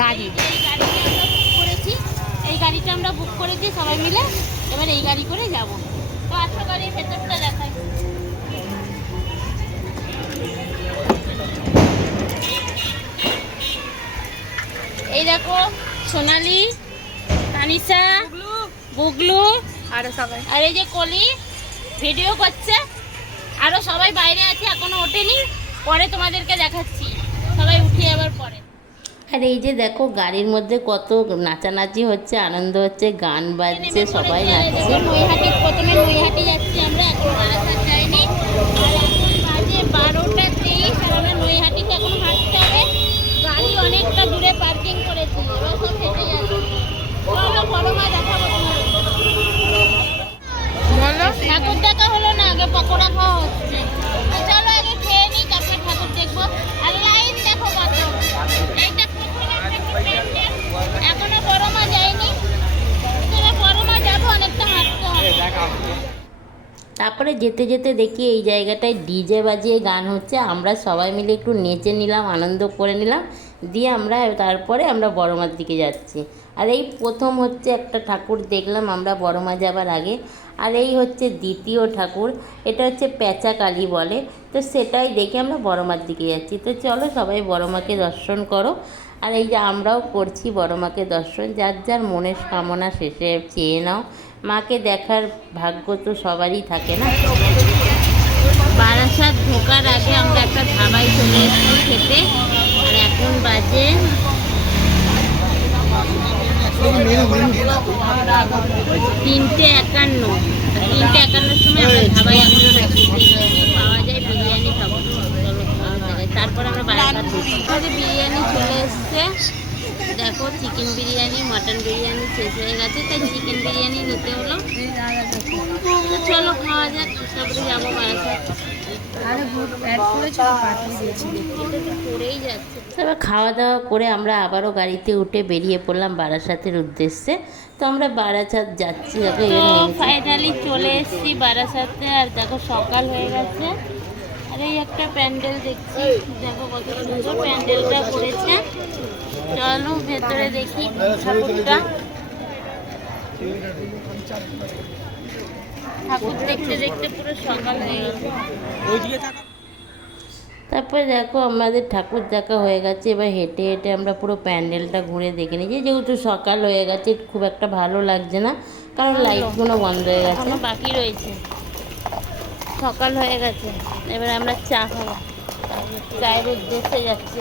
গাড়ি এই গাড়িটা আমরা বুক করেছি, এই গাড়িটা আমরা বুক করেছি সবাই মিলে। এবার এই গাড়ি করে যাব। তো আসো গাড়ির ভেতরটা দেখাই। এই দেখো সোনালি, তানিশা, বুগলু আর এই যে কলি ভিডিও করছে। আরো সবাই বাইরে আছে, এখনো ওঠেনি, পরে তোমাদেরকে দেখাচ্ছি, সবাই উঠে আবার পরে। আর এই যে দেখো গাড়ির মধ্যে কত নাচানাচি হচ্ছে, আনন্দ হচ্ছে, গান বাজছে, সবাই নাচছে। প্রথমে নৈহাটি যাচ্ছি আমরা, এখন বারাসাত যাইনি। আর এখন বাজে 12টা 23, আর আমরা নৈহাটিতে এখন হাঁটতে হবে। গাড়ি অনেকটা দূরে পার্কিং করেছি, এবার সব হেঁটে যাচ্ছি। চলো বড় মা দেখাবো তোমার। বলো। ঠাকুর দেখা হলো না, আগে পকোড়া খাওয়া হচ্ছে। তো চলো আগে খেয়ে নিই, তারপরে ঠাকুর দেখবো। আর লাইন দেখো কত, এইটা প্রথম একটা প্যান্ডেল। এখনো বড় মা যায়নি, তবে বড় মা যাবো, অনেকটা হাঁটতে হবে। তারপরে যেতে যেতে দেখি এই জায়গাটায় ডিজে বাজিয়ে গান হচ্ছে, আমরা সবাই মিলে একটু নেচে নিলাম, আনন্দ করে নিলাম, দিয়ে আমরা তারপরে আমরা বড়মার দিকে যাচ্ছি। আর এই প্রথম হচ্ছে একটা ঠাকুর দেখলাম আমরা বড়মা যাবার আগে। আর এই হচ্ছে দ্বিতীয় ঠাকুর, এটা হচ্ছে পেঁচা কালী বলে। তো সেটাই দেখে আমরা বড়মার দিকে যাচ্ছি। তো চলো সবাই বড়মাকে দর্শন করো। আর এই যে আমরাও করছি বড়মাকে দর্শন, যার যার মনের কামনা শেষে চেয়ে নাও। মাকে দেখার ভাগ্য তো সবারই থাকে না। বারাসাত ঢোকার আগে আমরা একটা ধাবায় চলে এসেছি খেতে। আর এখন বাজে 3:51। 3:51 সময় আমরা ধাবায় পাওয়া যায় বিরিয়ানি খাবো। চলো খাওয়া যায়, তারপর আমরা বারাসাত ঢুকি। বিরিয়ানি চলে এসছে, দেখো চিকেন বিরিয়ানি, মাটন বিরিয়ানি শেষ হয়ে গেছে, তাই চিকেন বিরিয়ানি নিতে হলো। তো চলো খাওয়া যাক, তারপরে যাবো বারাসাত। পড়েই যাচ্ছে। তারপর খাওয়া দাওয়া করে আমরা আবারও গাড়িতে উঠে বেরিয়ে পড়লাম বারাসাতের উদ্দেশ্যে। তো আমরা বারাসাত যাচ্ছি, দেখো তো এবার ফাইনালি চলে এসেছি বারাসাতে। আর দেখো সকাল হয়ে গেছে। আর এই একটা প্যান্ডেল দেখছি, দেখো কত সুন্দর প্যান্ডেলটা করেছে। চলো ভেতরে দেখি ঠাকুরটা। ঠাকুর দেখতে দেখতে পুরো সকাল হয়ে গেছে। তারপরে দেখো আমাদের ঠাকুর দেখা হয়ে গেছে। এবার হেঁটে হেঁটে আমরা পুরো প্যান্ডেলটা ঘুরে দেখে নিয়েছি। যেহেতু সকাল হয়ে গেছে খুব একটা ভালো লাগছে না, কারণ লাইটগুলো বন্ধ হয়ে গেছে, বাকি রয়েছে। সকাল হয়ে গেছে, এবার আমরা চা খাবো, চায়ের উদ্দেশ্যে যাচ্ছি।